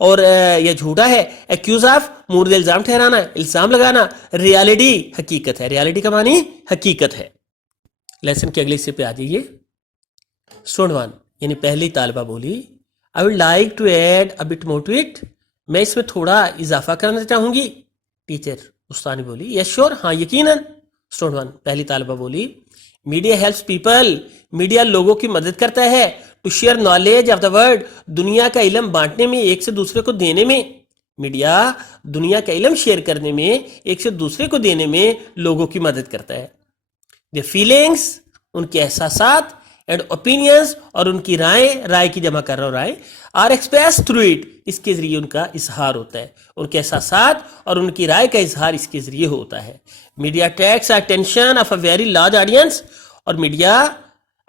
اور یہ جھوٹا ہے. ایکیوز آف مورد الزام ٹھہرانا, الزام لگانا. ریالٹی حقیقت ہے, ریالٹی کا معنی حقیقت ہے. لیسن کے اگلے حصے پہ آ جائیے. اسٹوڈنٹ 1 یعنی پہلی طالبہ بولی I would like to add a bit more to it. میں اس میں تھوڑا اضافہ کرنا چاہوں گی. ٹیچر استانی بولی یس شیور, ہاں یقیناً. اسٹوڈنٹ 1 پہلی طالبہ بولی میڈیا ہیلپس پیپل, میڈیا لوگوں کی مدد کرتا ہے. To share knowledge of the world, دنیا کا علم بانٹنے میں, ایک سے دوسرے کو دینے میں. میڈیا دنیا کا علم شیئر کرنے میں, ایک سے دوسرے کو دینے میں لوگوں کی مدد کرتا ہے. دی فیلنگس, ان کے احساسات, اینڈ اوپینینس, اور ان کی رائے کی جمع کر رہا ہوں رائے, آر ایکسپریس تھرو اٹ, اس کے ذریعے ان کا اظہار ہوتا ہے. ان کے احساسات اور ان کی رائے کا اظہار اس کے ذریعے ہوتا ہے. Media attracts attention of a very large audience, اور میڈیا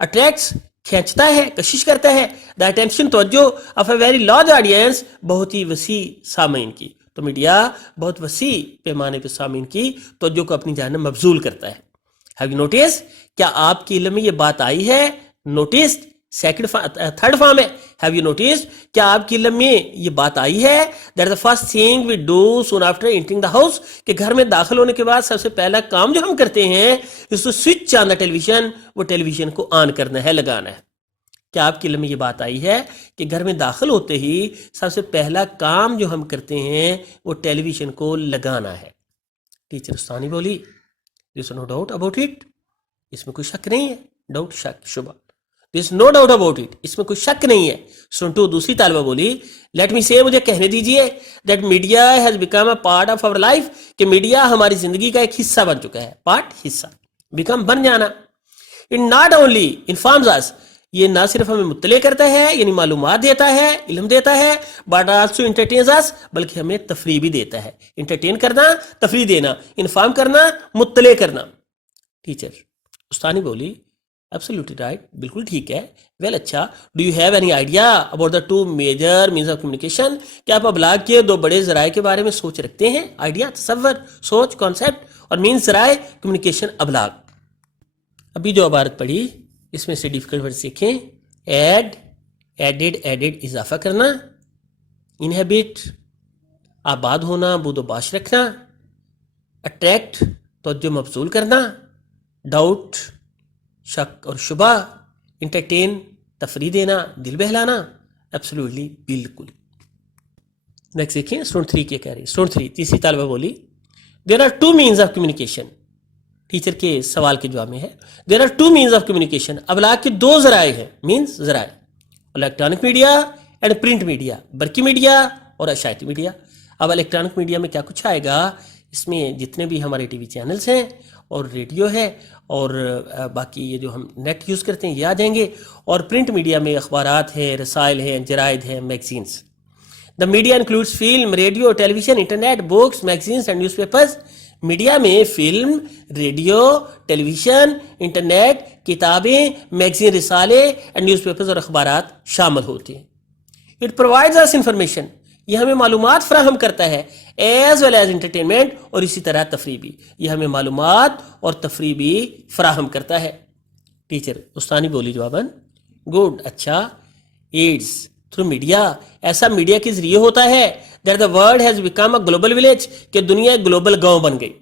اٹریکٹس کھینچتا ہے, کشش کرتا ہے, دا اٹینشن توجہ, of a very large audience, بہت ہی وسیع سامعین کی. تو میڈیا بہت وسیع پیمانے پہ سامعین کی توجہ کو اپنی جانب مبذول کرتا ہے. ہیو یو نوٹس, کیا آپ کے علم میں یہ بات آئی ہے؟ نوٹس تھرڈ فارم ہے. ہیو یو نوٹس, کیا آپ کے علم میں یہ بات آئی ہے؟ That the first thing we do soon after entering the house, کہ گھر میں داخل ہونے کے بعد سب سے پہلا کام جو ہم کرتے ہیں اس کو switch on the tele vision, وہ ٹیلی ویژن کو آن کرنا ہے, لگانا ہے. کیا آپ کے علم میں یہ بات آئی ہے کہ گھر میں داخل ہوتے ہی سب سے پہلا کام جو ہم کرتے ہیں وہ ٹیلی ویژن کو لگانا ہے؟ ٹیچر ثانی بولی دیر از نو ڈاؤٹ اباؤٹ اٹ, اس میں کوئی شک نہیں ہے. ڈاؤٹ, شک, شبہ. دیر از نو ڈاؤٹ اباؤٹ اٹ, اس میں کوئی شک نہیں ہے. سنٹو دوسری طالبہ بولی لیٹ می سے, مجھے کہنے دیجئے, that media has become a part of our life, کہ میڈیا ہماری زندگی کا ایک حصہ بن چکا ہے. پارٹ, حصہ, بیکم بن جانا. اٹ ناٹ اونلی انفارمز اس, یہ نہ صرف ہمیں مطلع کرتا ہے یعنی معلومات دیتا ہے, علم دیتا ہے, بٹ آلسو انٹرٹینز اس, بلکہ ہمیں تفریح بھی دیتا ہے. انٹرٹین کرنا, تفریح دینا, انفارم کرنا, مطلع کرنا. ٹیچر استانی بولی ایبسلیوٹلی رائٹ, بالکل ٹھیک ہے. ویل اچھا, do you have any idea about the two major means of communication, کیا آپ ابلاغ کے دو بڑے ذرائع کے بارے میں سوچ رکھتے ہیں؟ آئیڈیا, تصور, سوچ, کانسیپٹ, اور مینز ذرائع, کمیونیکیشن, ابلاغ. ابھی جو عبارت پڑھی اس میں سے ڈیفیکلٹ ورڈ سیکھیں. ایڈ, ایڈڈ, اضافہ کرنا. انہیبٹ, آباد ہونا, بود و باش رکھنا. اٹریکٹ, توجہ مبذول کرنا. ڈاؤٹ, شک اور شبہ. انٹرٹین, تفریح دینا, دل بہلانا. ایبسلیوٹلی, بالکل. نیکسٹ دیکھیں اسٹوڈنٹ 3 کیا کہہ رہی ہے. اسٹوڈنٹ 3 تیسری طالبہ بولی there are two means of communication. Teacher کے سوال کے جواب میں ہے there are two means of communication, ابلاغ کے دو ذرائع ہیں. مینز ذرائع, electronic media and print media, برقی میڈیا اور اشاعتی میڈیا. اب الیکٹرانک میڈیا میں کیا کچھ آئے گا؟ اس میں جتنے بھی ہمارے ٹی وی چینلز ہیں اور ریڈیو ہے اور باقی یہ جو ہم نیٹ یوز کرتے ہیں یہ آ جائیں گے. اور پرنٹ میڈیا میں اخبارات ہیں, رسائل ہیں, جرائد ہیں, magazines. The media includes film, radio, television, internet, books, magazines and newspapers. Media میں film, radio, television, internet, کتابیں, میگزین, رسالے اینڈ نیوز پیپرز اور اخبارات شامل ہوتے ہیں. اٹ پرووائڈز اس انفارمیشن, یہ ہمیں معلومات فراہم کرتا ہے, ایز ویل ایز انٹرٹینمنٹ, اور اسی طرح تفریح بھی, یہ ہمیں معلومات اور تفریح بھی فراہم کرتا ہے. ٹیچر استانی بولی جواباً گڈ, اچھا. ایڈز تھرو میڈیا, ایسا میڈیا کے ذریعے ہوتا ہے that the world has become a global village, کہ دنیا ایک گلوبل گاؤں بن گئی.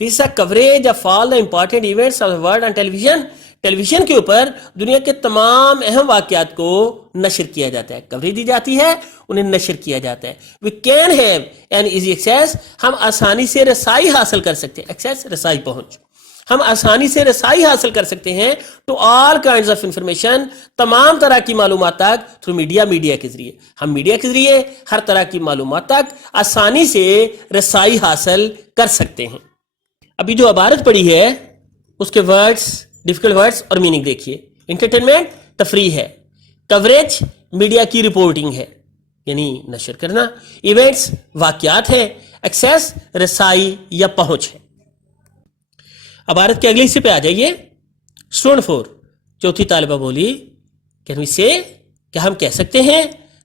This is a coverage of all the important events of the world on television. Television کے اوپر دنیا کے تمام اہم واقعات کو نشر کیا جاتا ہے, کوریج دی جاتی ہے, انہیں نشر کیا جاتا ہے. We can have an easy access, ہم آسانی سے رسائی حاصل کر سکتے ہیں. ایکسیس, رسائی, پہنچ, ہم آسانی سے رسائی حاصل کر سکتے ہیں to all kinds of information, تمام طرح کی معلومات تک, تھرو میڈیا, میڈیا کے ذریعے. ہم میڈیا کے ذریعے ہر طرح کی معلومات تک آسانی سے رسائی حاصل کر سکتے ہیں. ابھی جو عبارت پڑھی ہے اس کے ورڈز, ڈیفیکلٹ ورڈز اور میننگ دیکھیے. انٹرٹینمنٹ, تفریح ہے. کوریج, میڈیا کی رپورٹنگ ہے یعنی نشر کرنا. ایونٹس, واقعات ہیں. ایکسیس, رسائی یا پہنچ ہے. عبارت کے اگلے حصے پہ آ جائیے. اسٹوڈنٹ 4 چوتھی طالبہ بولی کین وی سے, کیا ہم کہہ سکتے ہیں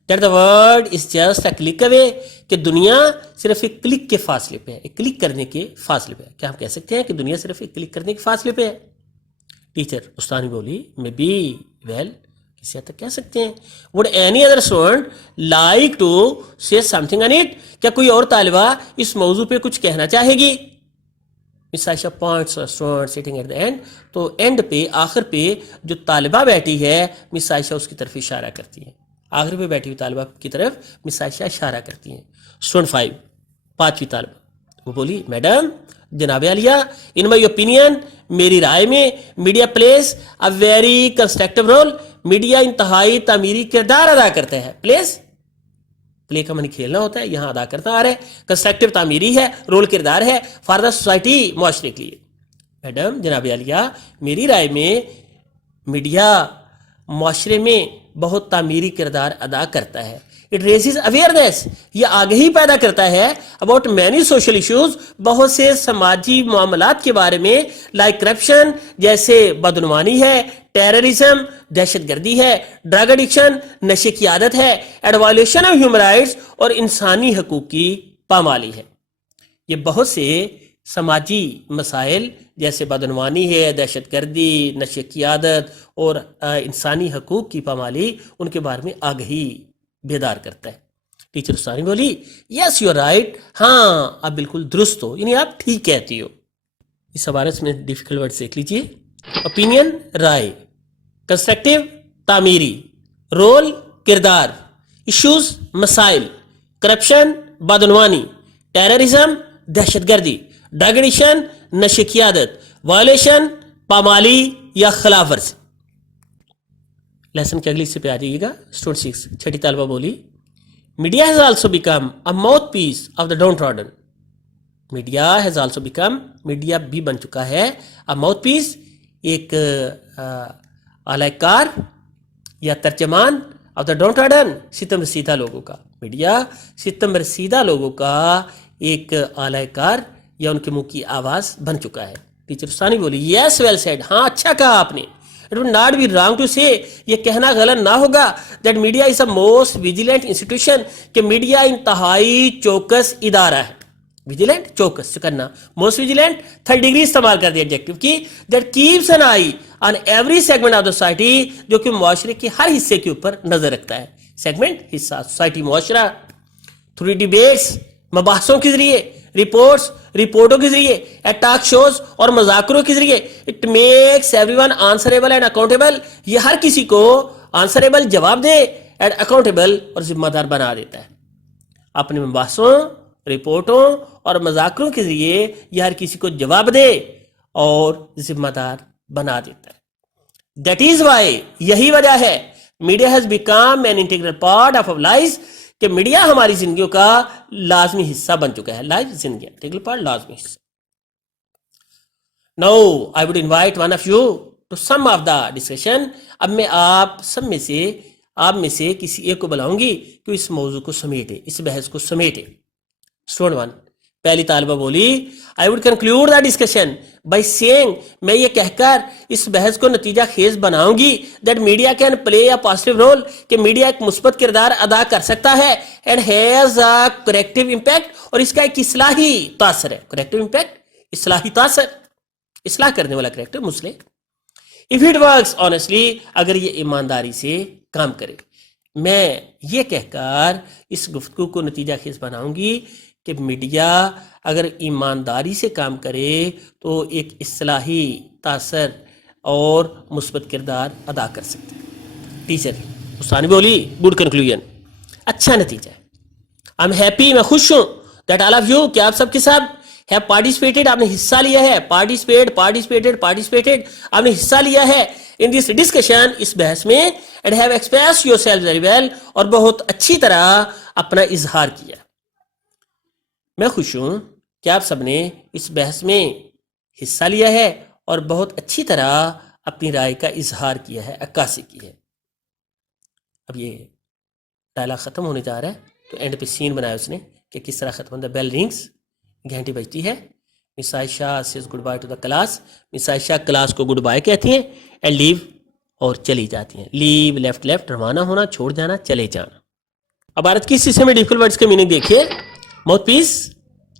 that the world is just a click away, کہ دنیا صرف ایک کلک کے فاصلے پہ ہے, ایک کلک کرنے کے فاصلے پہ ہے. کیا ہم کہہ سکتے ہیں کہ دنیا صرف ایک کلک کرنے کے فاصلے پہ ہے؟ ٹیچر استانی بولی میں بی, ویل کسی حد تک کہہ سکتے ہیں. Would any other student like to say something on it? کیا کوئی اور طالبہ اس موضوع پہ کچھ کہنا چاہے گی؟ مس عائشہ points student sitting at the end. تو اینڈ پہ آخر پہ جو طالبہ بیٹھی ہے مس عائشہ اس کی طرف اشارہ کرتی ہے. آخر پہ بیٹھی ہوئی طالبہ کی طرف مس عائشہ اشارہ کرتی ہیں. اسٹوڈنٹ 5 5ویں طالبہ وہ بولی میڈم جناب عالیہ ان مائی اوپینین میری رائے میں media plays a very constructive role. Media انتہائی تعمیری کردار ادا کرتا ہے. پلے کا منی کھیلنا ہوتا ہے, یہاں ادا کرتا آ رہا ہے. کنسٹرکٹیو تعمیری ہے, رول کردار ہے فار دا سوسائٹی معاشرے کے لیے. میڈم جناب عالیہ میری رائے میں میڈیا معاشرے میں بہت تعمیری کردار ادا کرتا ہے. اٹ ریزز اویئرنیس یہ آگہی پیدا کرتا ہے اباؤٹ مینی سوشل ایشوز بہت سے سماجی معاملات کے بارے میں, لائک کرپشن جیسے بدعنوانی ہے, ٹیررزم دہشت گردی ہے, ڈرگ ایڈکشن نشے کی عادت ہے, and violation of human rights اور انسانی حقوق کی پامالی ہے. یہ بہت سے سماجی مسائل جیسے بدعنوانی ہے, دہشت گردی, نشے کی عادت اور انسانی حقوق کی پامالی ان کے بارے میں آگہی بیدار کرتا ہے. ٹیچر ثانی بولی یس یو آر رائٹ, ہاں آپ بالکل درست ہو, یعنی آپ ٹھیک کہتی ہو. اس عبارت میں ڈیفیکلٹ ورڈ دیکھ لیجیے. اوپینین رائے, کنسٹرکٹیو تعمیری, رول کردار, ایشوز مسائل, کرپشن بدعنوانی, ٹیررزم دہشت گردی, ڈرگ ایڈکشن نشے کی عادت, وائلیشن پامالی یا خلاف ورزی. لیسن کے اگلی حصے پہ آ جائیے گا. اسٹوڈنٹ 6 چھٹی طالبہ بولی media has also become a mouthpiece of the downtrodden. Media has also become media بھی بن چکا ہے اے ماؤتھ پیس ایک اعلی کار یا ترجمان آف دا ڈاؤن ٹراڈن ستم رسیدہ لوگوں کا. میڈیا ستم رسیدہ لوگوں کا ایک اعلی کار یا ان کے منہ کی آواز بن چکا ہے. ٹیچر ثانی بولی یس ویل سیڈ, ہاں اچھا کہا آپ نے. It would not be wrong to say, یہ کہنا غلط نہ ہوگا that media is a most vigilant institution, کہ میڈیا انتہائی چوکس ادارہ ہے. vigilant چوکس کرنا, most vigilant تھرڈ ڈگری استعمال کر دیا ایڈجیکٹو کی, that keeps an eye on every segment of the society, جو کہ معاشرے کے ہر حصے کے اوپر نظر رکھتا ہے. سیگمنٹ حصہ, سوسائٹی معاشرہ. through debates مباحثوں کے ذریعے, رپورٹوں کے ذریعے, ٹاک شوز اور مذاکروں کے ذریعے, it makes every one answerable and accountable, یہ ہر کسی کو آنسریبل جواب دے اینڈ اکاؤنٹیبل اور ذمہ دار بنا دیتا ہے. اپنے مباحثوں, رپورٹوں اور مذاکروں کے ذریعے یہ ہر کسی کو جواب دے اور ذمہ دار بنا دیتا ہے. دیٹ از وائی, یہی وجہ ہے, media has become an integral part of our life, کہ میڈیا ہماری زندگیوں کا لازمی حصہ بن چکا ہے. لائف زندگی انٹیگرل پارٹ لازمی حصہ. Now I would invite one of you to some of the discussion. اب میں آپ میں سے کسی ایک کو بلاؤں گی کہ اس موضوع کو سمیٹے, اس بحث کو سمیٹے. اسٹوڈنٹ 1 پہلی طالبہ بولی I would conclude the discussion by saying, میں یہ کہہ کر اس بحث کو نتیجہ خیز بناؤں گی that media can play a positive role, کہ میڈیا ایک مثبت کردار ادا کر سکتا ہے, and has a corrective impact, اور اس کا ایک اصلاحی تاثر ہے. کریکٹیو امپیکٹ اصلاحی تاثر, اصلاح کرنے والا کریکٹر مسلح. اف اٹ ورکس آنیسٹلی, اگر یہ ایمانداری سے کام کرے. میں یہ کہہ کر اس گفتگو کو نتیجہ خیز بناؤں گی کہ میڈیا اگر ایمانداری سے کام کرے تو ایک اصلاحی تاثر اور مثبت کردار ادا کر سکتے ہیں. ٹیچر استانی بولی گڈ کنکلوژن, اچھا نتیجہ ہے. آئی ایم ہیپی, میں خوش ہوں, دیٹ آل آف یو, کہ آپ سب کے ساتھ ہیو پارٹیسپیٹڈ, آپ نے حصہ لیا ہے. پارٹیسپیٹڈ آپ نے حصہ لیا ہے ان دس ڈسکشن, اس بحث میں, and have express yourself very well, اور بہت اچھی طرح اپنا اظہار کیا. میں خوش ہوں کہ آپ سب نے اس بحث میں حصہ لیا ہے اور بہت اچھی طرح اپنی رائے کا اظہار کیا ہے, عکاسی کی ہے. اب یہ ڈائلاگ ختم ہونے جا رہا ہے, تو اینڈ پہ سین بنایا اس نے کہ کس طرح ختم ہوتا ہے. بیل رنگس, گھنٹی بجتی ہے. Miss Aisha says goodbye to the class, Miss Aisha class کو گڈ بائی کہتی ہیں, اینڈ لیو, اور چلی جاتی ہیں. لیو لیفٹ روانہ ہونا, چھوڑ جانا, چلے جانا. اب عبارت کی اس حصے میں ڈیفیکلٹ ورڈز کے میننگ دیکھیے. ماؤتھ پیس